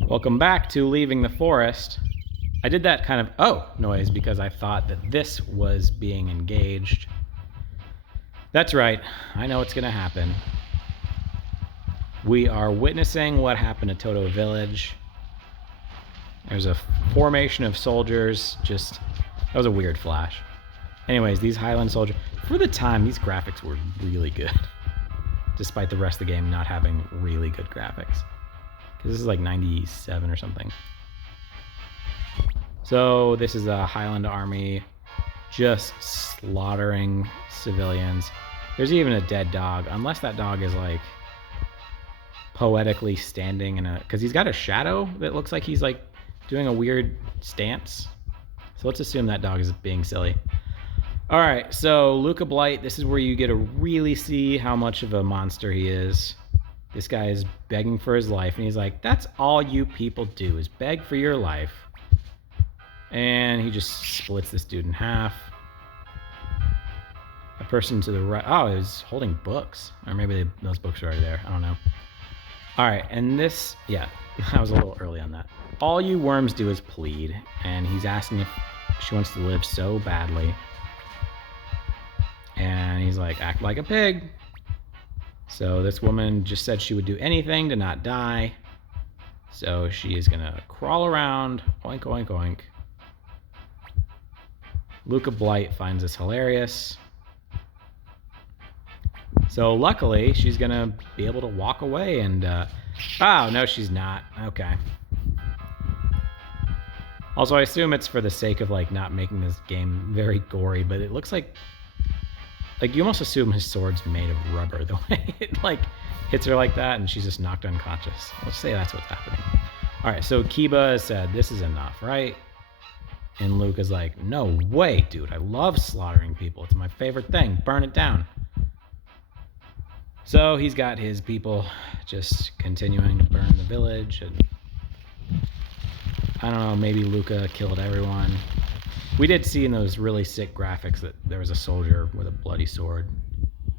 Welcome back to Leaving the Forest. I did that kind of noise because I thought that this was being engaged. That's right, I know what's going to happen. We are witnessing what happened to Toto Village. There's a formation of soldiers, that was a weird flash. Anyways, these Highland soldiers, for the time, these graphics were really good. Despite the rest of the game not having really good graphics. Because this is like 97 or something. So this is a Highland army just slaughtering civilians. There's even a dead dog, unless that dog is like poetically standing in because he's got a shadow that looks like he's like doing a weird stance. So let's assume that dog is being silly. All right, so Luca Blight, this is where you get to really see how much of a monster he is. This guy is begging for his life, and he's like, that's all you people do, is beg for your life. And he just splits this dude in half. A person to the right, oh, he's holding books. Or maybe those books are already there, I don't know. All right, and this, yeah, I was a little early on that. All you worms do is plead, and he's asking if she wants to live so badly. And he's like, act like a pig. So this woman just said she would do anything to not die. So she is gonna crawl around, oink, oink, oink. Luca Blight finds this hilarious. So luckily, she's gonna be able to walk away and, oh, no, she's not. Okay. Also, I assume it's for the sake of, like, not making this game very gory, but it looks like you almost assume his sword's made of rubber the way it, like, hits her like that, and she's just knocked unconscious. Let's say that's what's happening. All right, so Kiba said, this is enough, right? And Luke is like, no way, dude. I love slaughtering people. It's my favorite thing. Burn it down. So he's got his people just continuing to burn the village. And I don't know, maybe Luca killed everyone. We did see in those really sick graphics that there was a soldier with a bloody sword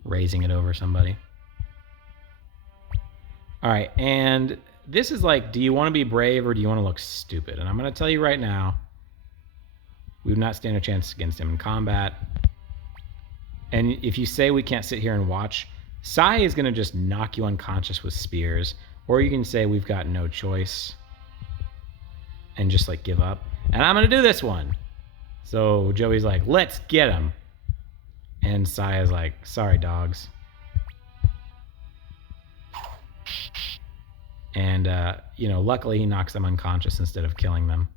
raising it over somebody. All right, and this is like, do you want to be brave or do you want to look stupid? And I'm going to tell you right now, we would not stand a chance against him in combat. And if you say we can't sit here and watch, Sai is going to just knock you unconscious with spears. Or you can say we've got no choice and just like give up. And I'm going to do this one. So Joey's like, let's get him. And Sai is like, sorry, dogs. And, luckily he knocks them unconscious instead of killing them.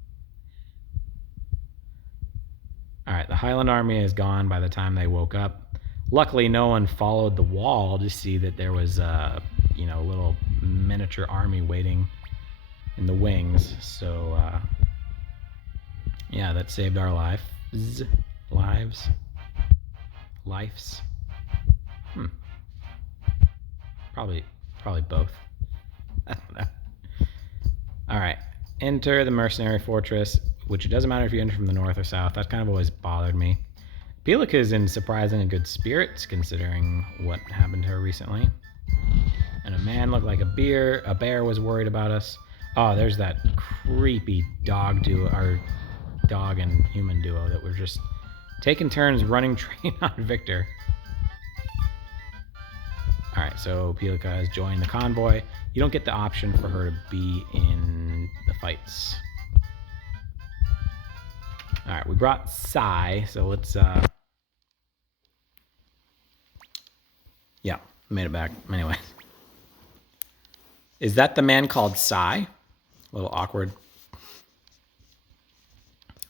All right, the Highland army is gone by the time they woke up. Luckily, no one followed the wall to see that there was a, little miniature army waiting in the wings. So, yeah, that saved our lives. Probably both. I don't know. All right, enter the mercenary fortress, which it doesn't matter if you enter from the north or south. That kind of always bothered me. Pilika is in surprisingly good spirits considering what happened to her recently. And a man looked like a bear. A bear was worried about us. Oh, there's that creepy dog duo, our dog and human duo that were just taking turns running train on Victor. All right, so Pilika has joined the convoy. You don't get the option for her to be in the fights. All right, we brought Sai, so let's, yeah, made it back. Anyway. Is that the man called Sai? A little awkward.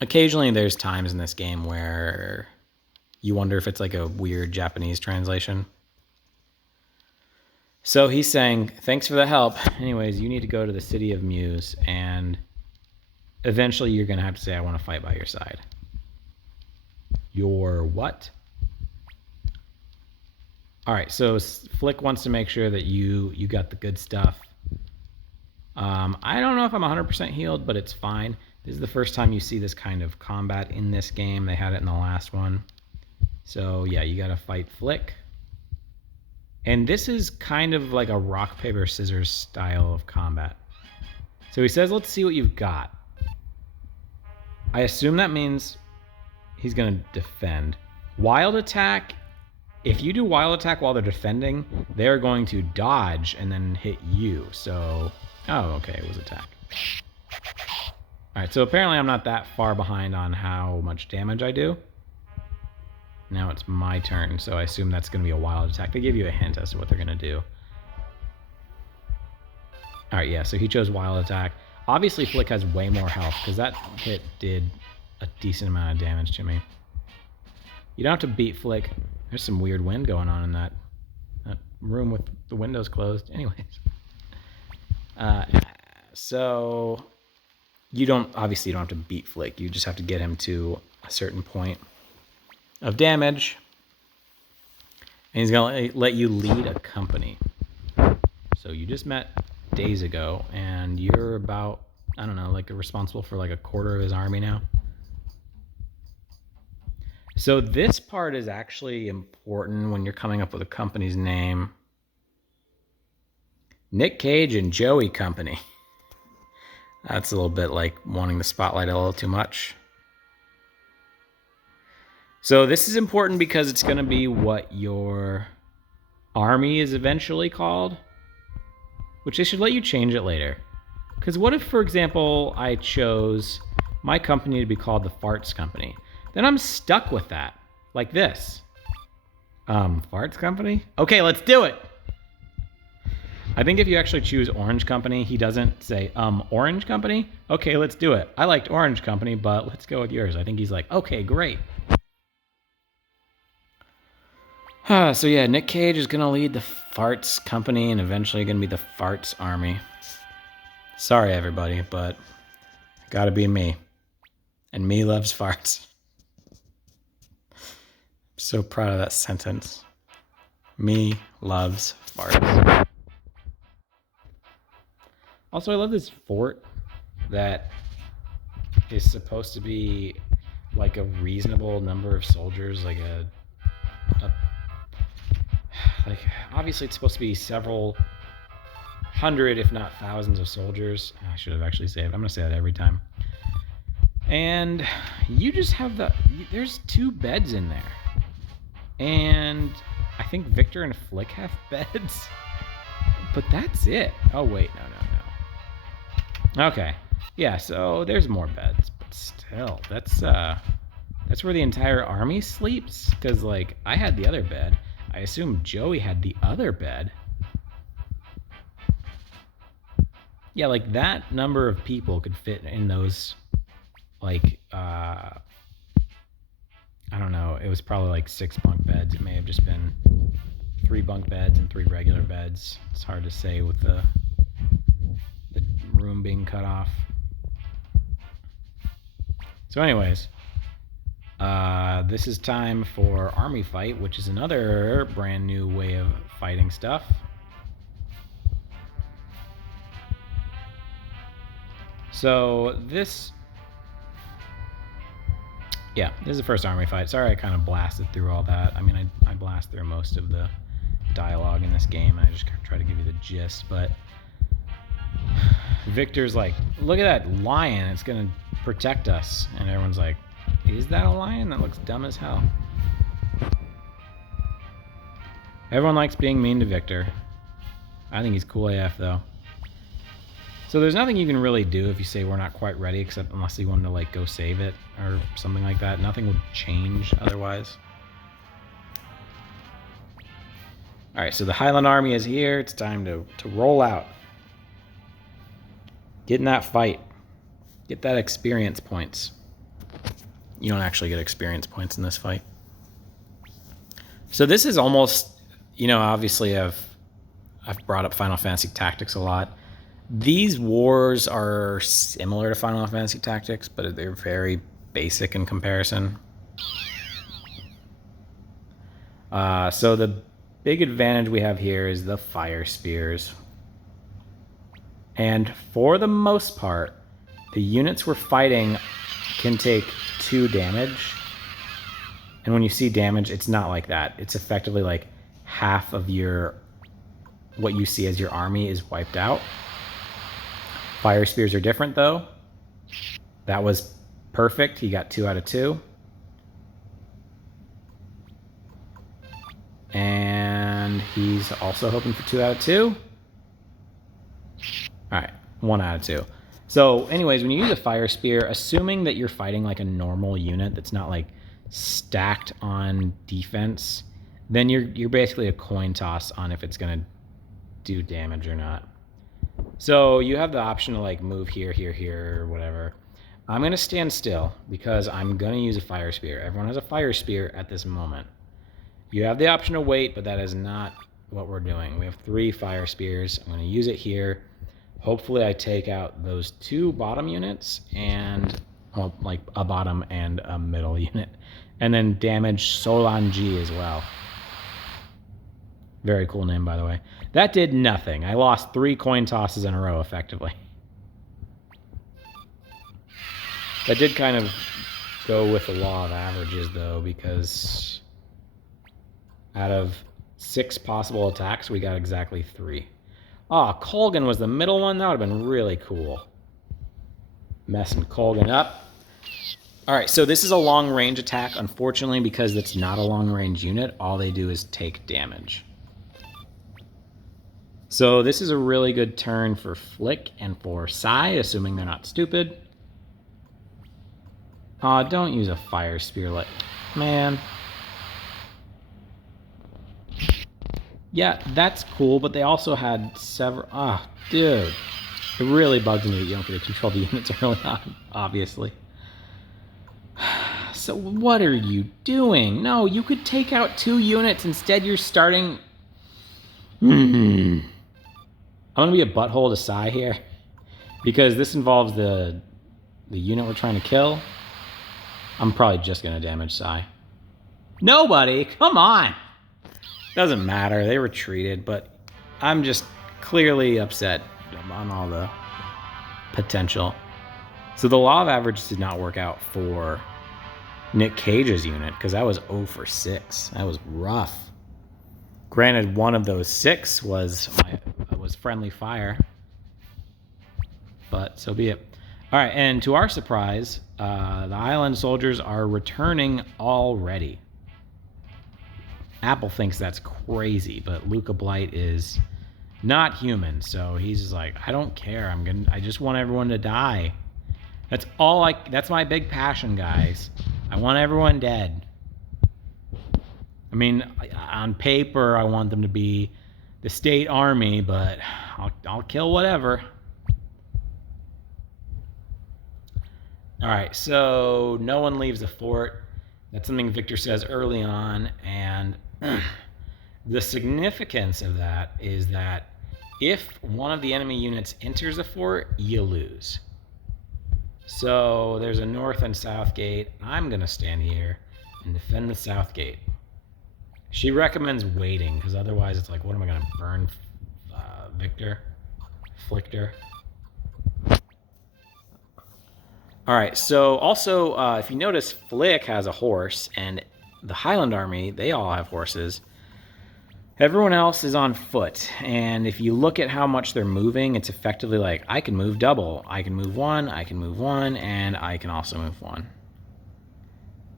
Occasionally there's times in this game where you wonder if it's like a weird Japanese translation. So he's saying, thanks for the help. Anyways, you need to go to the city of Muse, and eventually you're going to have to say, I want to fight by your side. Your what? All right, so Flick wants to make sure that you got the good stuff. I don't know if I'm 100% healed, but it's fine. This is the first time you see this kind of combat in this game. They had it in the last one. So yeah, you got to fight Flick. And this is kind of like a rock, paper, scissors style of combat. So he says, let's see what you've got. I assume that means he's going to defend. Wild attack. If you do wild attack while they're defending, they're going to dodge and then hit you. So, oh, okay, it was attack. All right, so apparently I'm not that far behind on how much damage I do. Now it's my turn, so I assume that's going to be a wild attack. They give you a hint as to what they're going to do. All right, yeah, so he chose wild attack. Obviously, Flick has way more health because that hit did a decent amount of damage to me. You don't have to beat Flick. There's some weird wind going on in that room with the windows closed. Anyways. So you don't have to beat Flick. You just have to get him to a certain point of damage. And he's going to let you lead a company. So you just met days ago, and you're about, I don't know, like responsible for like a quarter of his army now. So this part is actually important when you're coming up with a company's name. Nick Cage and Joey Company. That's a little bit like wanting the spotlight a little too much. So this is important because it's going to be what your army is eventually called, which they should let you change it later. Because what if, for example, I chose my company to be called the Farts Company? Then I'm stuck with that, like this. Farts Company? Okay, let's do it. I think if you actually choose Orange Company, he doesn't say, Orange Company? Okay, let's do it. I liked Orange Company, but let's go with yours. I think he's like, okay, great. So yeah, Nick Cage is going to lead the Farts Company and eventually going to be the Farts Army. Sorry, everybody, but gotta be me. And me loves farts. I'm so proud of that sentence. Me loves farts. Also, I love this fort that is supposed to be like a reasonable number of soldiers, like like obviously it's supposed to be several hundred, if not thousands of soldiers. I should have actually saved. I'm going to say that every time. And you just have there's 2 beds in there. And I think Victor and Flick have beds. But that's it. Oh, wait. No. Okay. Yeah, so there's more beds. But still, that's where the entire army sleeps. Because, like, I had the other bed. I assume Joey had the other bed. Yeah, like that number of people could fit in those, like, I don't know. It was probably like 6 bunk beds. It may have just been 3 bunk beds and 3 regular beds. It's hard to say with the room being cut off. So anyways, this is time for Army Fight, which is another brand new way of fighting stuff. So this is the first army fight. Sorry I kind of blasted through all that. I mean, I blast through most of the dialogue in this game. I just try to give you the gist, but Victor's like, look at that lion. It's going to protect us. And everyone's like, is that a lion? That looks dumb as hell. Everyone likes being mean to Victor. I think he's cool AF, though. So there's nothing you can really do if you say we're not quite ready, except unless you wanted to like go save it or something like that. Nothing would change otherwise. All right, so the Highland Army is here. It's time to roll out. Get in that fight. Get that experience points. You don't actually get experience points in this fight. So this is almost, obviously I've brought up Final Fantasy Tactics a lot. These wars are similar to Final Fantasy Tactics, but they're very basic in comparison. So the big advantage we have here is the fire spears. And for the most part, the units we're fighting can take 2 damage. And when you see damage, it's not like that. It's effectively like half of what you see as your army is wiped out. Fire spears are different though. That was perfect. He got 2 out of 2. And he's also hoping for 2 out of 2. All right, 1 out of 2. So anyways, when you use a fire spear, assuming that you're fighting like a normal unit that's not like stacked on defense, then you're basically a coin toss on if it's gonna do damage or not. So you have the option to like move here, here, here, or whatever. I'm gonna stand still because I'm gonna use a fire spear. Everyone has a fire spear at this moment. You have the option to wait, but that is not what we're doing. We have 3 fire spears. I'm gonna use it here. Hopefully I take out those 2 bottom units and, well, like a bottom and a middle unit. And then damage Solanji as well. Very cool name, by the way. That did nothing. I lost 3 coin tosses in a row, effectively. That did kind of go with the law of averages, though, because out of 6 possible attacks, we got exactly 3. Ah, Colgan was the middle one. That would have been really cool. Messing Colgan up. All right, so this is a long-range attack. Unfortunately, because it's not a long-range unit, all they do is take damage. So this is a really good turn for Flick and for Sai, assuming they're not stupid. Aw, don't use a fire spear. Man. Yeah, that's cool, but they also had several... Ah, dude. It really bugs me that you don't get to control the units early on, obviously. So what are you doing? No, you could take out 2 units. Instead, you're starting... I'm going to be a butthole to Sai here, because this involves the unit we're trying to kill. I'm probably just going to damage Sai. Nobody? Come on! Doesn't matter. They retreated, but I'm just clearly upset on all the potential. So the law of averages did not work out for Nick Cage's unit, because that was 0 for 6. That was rough. Granted, one of those 6 was friendly fire, but so be it. All right, and to our surprise, the island soldiers are returning already. Apple thinks that's crazy, but Luca Blight is not human, so he's just like, I don't care. I just want everyone to die. That's my big passion, guys. I want everyone dead. I mean, on paper, I want them to be the state army, but I'll kill whatever. All right, so no one leaves the fort. That's something Victor says early on, and the significance of that is that if one of the enemy units enters the fort, you lose. So there's a north and south gate. I'm going to stand here and defend the south gate. She recommends waiting, because otherwise it's like, what am I going to burn Victor? Flicker. All right, so also, if you notice, Flick has a horse, and the Highland Army, they all have horses. Everyone else is on foot, and if you look at how much they're moving, it's effectively like, I can move double. I can move 1, I can move 1, and I can also move 1.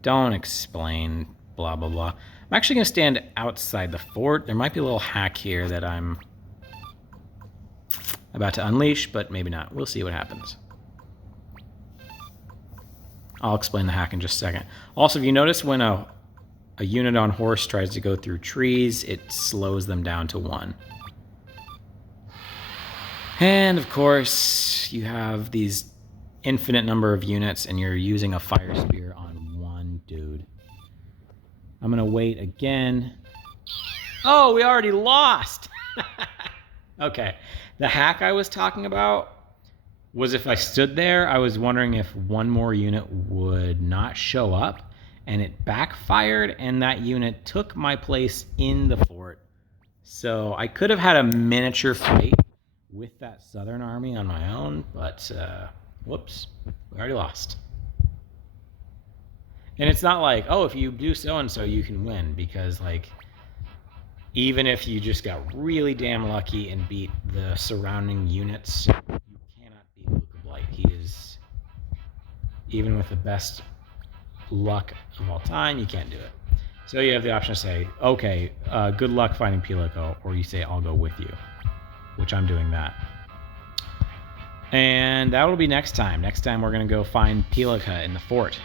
Don't explain, blah, blah, blah. I'm actually going to stand outside the fort. There might be a little hack here that I'm about to unleash, but maybe not. We'll see what happens. I'll explain the hack in just a second. Also, if you notice when a unit on horse tries to go through trees, it slows them down to 1. And of course, you have these infinite number of units, and you're using a fire spear on 1 dude. I'm going to wait again. Oh, we already lost! Okay. The hack I was talking about was if I stood there, I was wondering if 1 more unit would not show up, and it backfired, and that unit took my place in the fort. So I could have had a miniature fight with that southern army on my own, but whoops, we already lost. And it's not like, oh, if you do so-and-so, you can win, because, like, even if you just got really damn lucky and beat the surrounding units, you cannot beat even with the best luck of all time, you can't do it. So you have the option to say, okay, good luck finding Pilico, or you say, I'll go with you, which I'm doing that. And that will be next time. Next time we're going to go find Pilica in the fort.